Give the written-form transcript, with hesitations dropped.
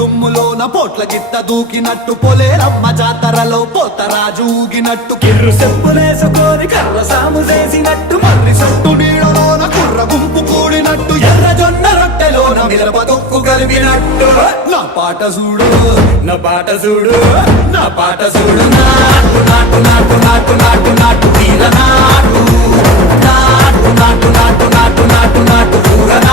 దుమ్ములోన పోట్ల గిత్త దూకినట్టు పొలేరమ్మ జాతరలో పోతరాజు ఊగినట్టు కిర్రు చెప్పులేసుకొని కర్ర సాము చేసినట్టు మర్రి సొట్టు నీడలోన కుర్ర గుంపు కూడినట్టు ఎర్ర జొన్న రొట్టెలోన మిరప తొక్కు కలిపినట్టు నా పాట చూడు నా పాట చూడు నా పాట చూడు నాటు నాటు నాటు నాటు నాటు నాటు తీర నాటు నాటు నాటు నాటు నాటు నాటు నాటు నాటు